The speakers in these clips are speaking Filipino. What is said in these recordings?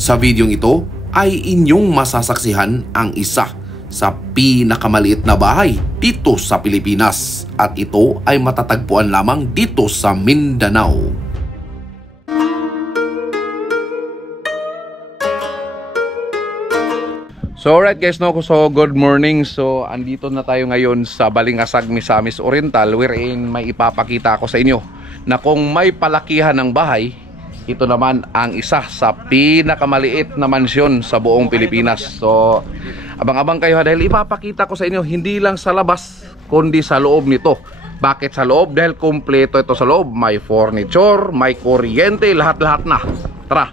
Sa videong ito ay inyong masasaksihan ang isa sa pinakamaliit na bahay dito sa Pilipinas at ito ay matatagpuan lamang dito sa Mindanao. So alright guys, no, so good morning. So andito na tayo ngayon sa Balingasag, Misamis Oriental, wherein may ipapakita ako sa inyo na kung may palakihan ng bahay, ito naman ang isa sa pinakamaliit na mansyon sa buong Pilipinas. So abang-abang kayo dahil ipapakita ko sa inyo hindi lang sa labas kundi sa loob nito. Bakit sa loob? Dahil kompleto ito sa loob. May furniture, may kuryente, lahat-lahat na. Tara!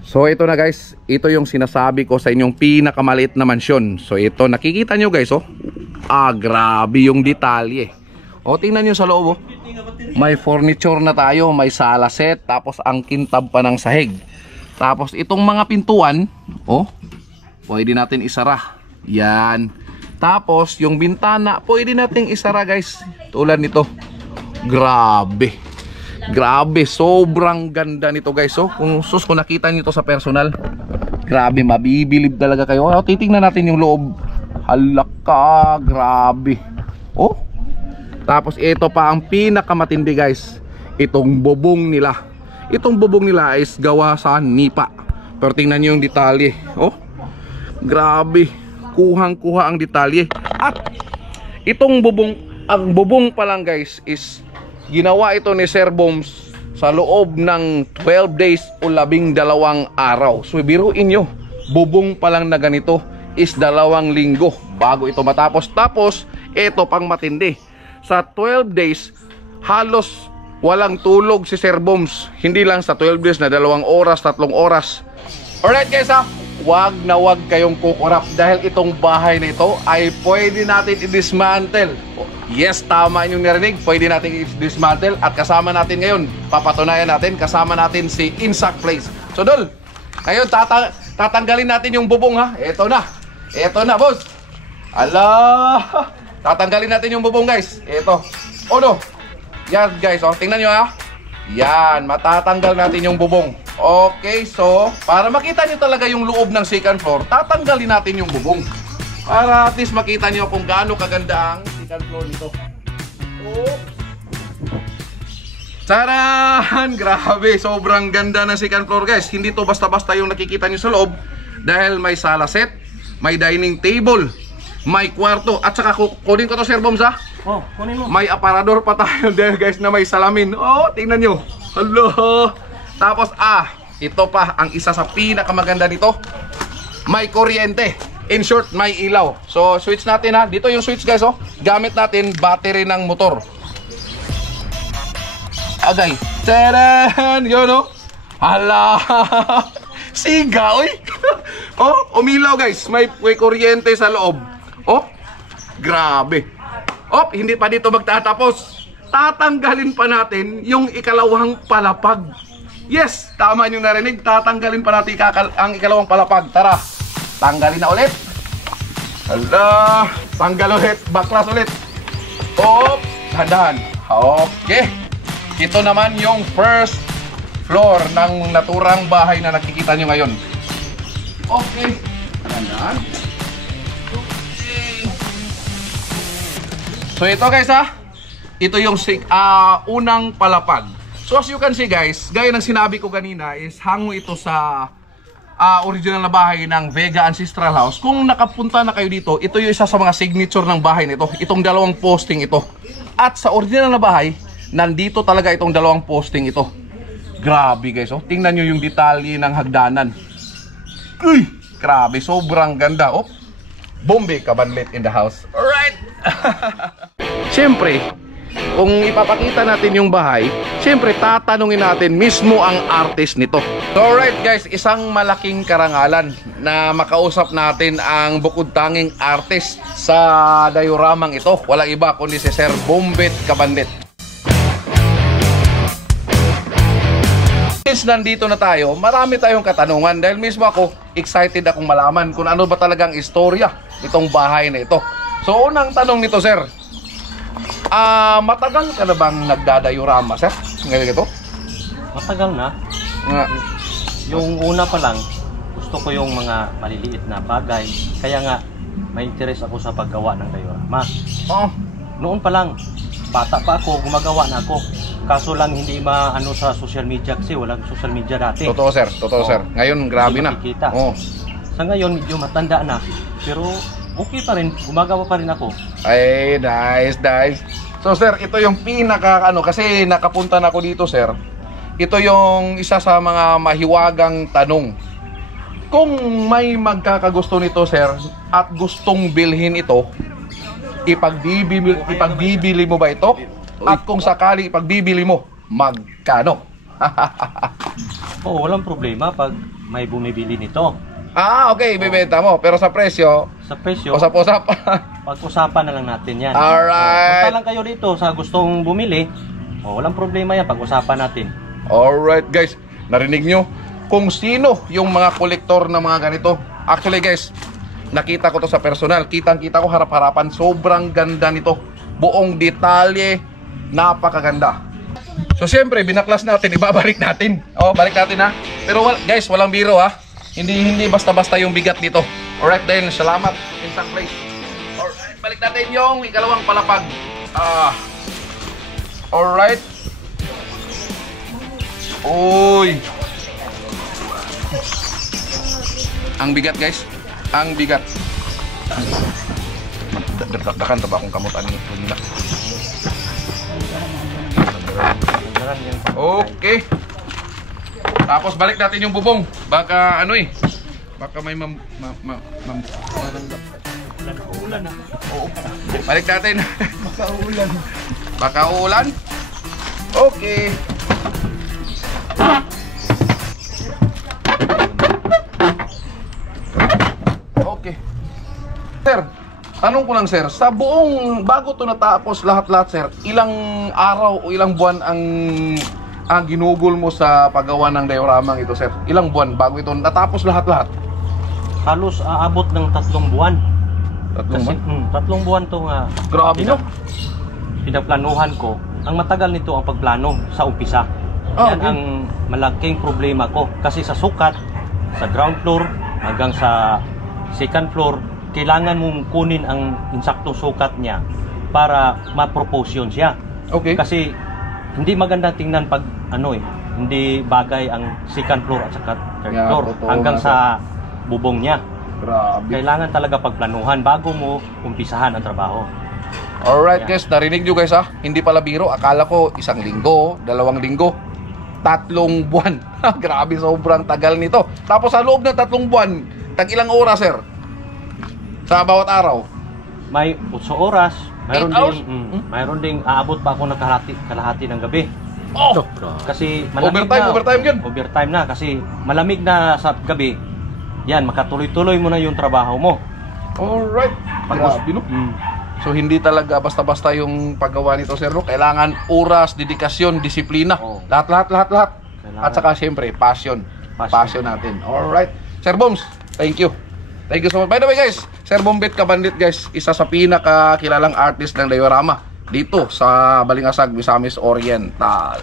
So ito na guys, ito yung sinasabi ko sa inyong pinakamaliit na mansyon. So ito, nakikita nyo guys, oh. Grabe yung detalye. O, tingnan nyo sa loob, oh. May furniture na tayo, may sala set, tapos ang kintab pa ng sahig. Tapos itong mga pintuan, oh, pwede natin isara. Yan. Tapos yung bintana, pwede natin isara guys. Tulad nito. Grabe. Grabe, sobrang ganda nito guys. So, kung nakita niyo to sa personal, grabe, mabibilib talaga kayo. Oh, titingnan natin yung loob. Halaka, grabe. Oh. Tapos ito pa ang pinakamatindi guys. Itong bubong nila. Itong bubong nila is gawa sa nipa. Pero tingnan niyo yung detalye. Oh. Grabe. Kuhang-kuha ang detalye. At itong bubong, ang bubong pa lang guys is ginawa ito ni Sir Boms sa loob ng 12 days o 12 araw. So biruin nyo, bubong pa lang na ganito is 2 linggo bago ito matapos. Tapos ito pang matindi, sa 12 days halos walang tulog si Sir Boms. Hindi lang sa 12 days na 2 oras, 3 oras. Alright guys ha, wag na wag kayong kukurap dahil itong bahay na ito ay pwede natin i-dismantle. Yes, tama yung narinig, pwede natin i-dismantle. At kasama natin ngayon, papatunayan natin, kasama natin si Insak Place. So Dol, ngayon tatanggalin natin yung bubong ha. Eto na boss. Ala, tatanggalin natin yung bubong guys. Eto, no. Yan guys, oh, tingnan nyo ha. Yan, matatanggal natin yung bubong. Okay, so para makita nyo talaga yung loob ng second floor, tatanggalin natin yung bubong. Para at least makita nyo kung gaano kaganda ang second floor nito. Oops. Taran! Grabe, sobrang ganda ng second floor guys. Hindi to basta-basta yung nakikita nyo sa loob. Dahil may sala set, may dining table, may kwarto. At saka kunin ko to Sir Boms ha. Oh, kunin mo. May aparador pa tayo dahil guys na may salamin. Oh, tingnan nyo. Hello. Tapos ito pa ang isa sa pinakamaganda nito. May kuryente. In short, may ilaw. So, switch natin ha. Dito yung switch guys, oh. Gamit natin battery ng motor. Agay. Tadaan! Yun, oh. Hala! Siga, oy! Oh, umilaw guys. May kuryente sa loob. Oh, grabe. Oh, hindi pa dito magtatapos. Tatanggalin pa natin yung ikalawang palapag. Yes, tama yung narinig. Tatanggalin pa natin ang ikalawang palapag. Tara. Tanggalin na ulit. Hala, tanggal ulit, baklas ulit. Oops, dahan-dahan. Okay. Ito naman yung first floor ng naturang bahay na nakikita nyo ngayon. Okay. Dahan-dahan. Okay. So ito guys ha. Ito yung unang palapag. So as you can see guys, gaya ng sinabi ko kanina is hango ito sa original na bahay ng Vega Ancestral House. Kung nakapunta na kayo dito, ito yung isa sa mga signature ng bahay nito. Itong 2 posting ito. At sa original na bahay, nandito talaga itong 2 posting ito. Grabe guys, oh. Tingnan nyo yung detalye ng hagdanan. Uy, grabe, sobrang ganda. Oh, Bombay Kabanlit in the house. Alright. Siyempre, kung ipapakita natin yung bahay, siyempre tatanungin natin mismo ang artist nito. So alright guys, isang malaking karangalan na makausap natin ang bukod tanging artist sa dioramang ito. Walang iba kundi si Sir Bombay Kabanlit. Since nandito na tayo, marami tayong katanungan dahil mismo ako excited akong malaman kung ano ba talagang istorya itong bahay na ito. So unang tanong nito sir, matagal ka na bang nagdadayorama, sir? Ngayon ito? Matagal na. Yung una pa lang, gusto ko yung mga maliliit na bagay. Kaya nga, may interest ako sa paggawa ng diorama. Oh, Noon pa lang, bata pa ako, gumagawa na ako. Kaso lang hindi maano sa social media kasi walang social media dati. totoo sir, totoo sir. Ngayon grabe Hindi na. makikita. Oh. Sa ngayon, medyo matanda na. Pero okay pa rin, gumagawa pa rin ako. Ay, nice, nice. So sir, ito yung pinaka kasi nakapunta na ako dito sir. Ito yung isa sa mga mahiwagang tanong. Kung may magkakagusto nito sir at gustong bilhin ito, ipagbibili mo ba ito? At kung sakali ipagbibili mo, magkano? Oo, walang problema pag may bumibili nito. Ah, okay, ibebenta mo. Pero sa presyo, Sa presyo, usap-usap. pag-usapan na lang natin yan. Alright. Punta lang kayo dito sa gustong bumili. Walang problema yan, pag-usapan natin. Alright guys, narinig nyo kung sino yung mga kolektor ng mga ganito. Actually guys, nakita ko to sa personal. Kitang-kita ko harap-harapan. Sobrang ganda nito. Buong detalye, napakaganda. So siyempre, binaklas natin, ibabalik natin. Balik natin ha. Pero guys, walang biro ha. Hindi basta-basta yung bigat dito. Alright then, salamat. Intact place. Alright, balik natin yung ikalawang palapag. Alright. Uy. Ang bigat guys. Ang bigat. Dagdagan ba akong kamutan ni nila? Okay. Tapos balik natin yung bubong. Baka baka may ulan na. Oo. Balik natin. Baka ulan. Baka ulan. Okay. Okay. Sir, tanong ko lang sir, sa buong bago to natapos lahat-lahat sir, ilang araw o ilang buwan ang ginugol mo sa paggawa ng dioramang ito sir? Ilang buwan bago ito natapos lahat-lahat? Halos aabot ng 3 buwan. 3 Kasi, buwan? 3 buwan to nga. Grabe no? Pinaplanuhan ko. Ang matagal nito ang pagplano sa umpisa. Yan Okay. ang malaking problema ko. Kasi sa sukat, sa ground floor, hanggang sa second floor, kailangan mong kunin ang insaktong sukat niya para ma-proportion siya. Okay. Kasi hindi maganda tingnan pag hindi bagay ang second floor at saka third Yeah, floor totoo hanggang nga, sa bubong niya. Grabe. Kailangan talaga pagplanuhan bago mo umpisahan ang trabaho. Alright Yeah. guys, narinig nyo guys ha. Hindi pala biro, akala ko 1 linggo, 2 linggo, 3 buwan. Grabe, sobrang tagal nito. Tapos sa loob ng 3 buwan, tag-ilang oras sir? Sa bawat araw? May 8 oras, mayroon 8 hours? ding mayroon ding aabot pa ako ng kalahati ng gabi. Oh! Kasi malamig Overtime yun? Overtime na kasi malamig na sa gabi. Yan, makatuloy-tuloy mo na yung trabaho mo. Alright. Grabe no? So hindi talaga basta-basta yung paggawa nito sir no? Kailangan oras, dedikasyon, disiplina. Oo. Lahat. Kailangan. At saka syempre, passion. Passion natin. Alright. Sir Boms, thank you. Thank you so much. By the way guys, Sir Bombit Kabandit guys, isa sa pinakakilalang artist ng diorama dito sa Balingasag, Misamis Oriental.